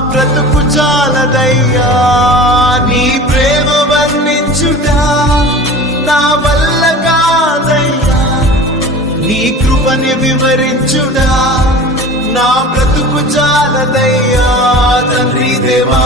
బ్రతుకు చాలదయ్యా, నీ ప్రేమ వర్ణించుటా నా వల్ల కాదయ్యా, నీ కృపని వివరించుటా నా బ్రతుకు చాలదయ్యా. తండ్రి దేవా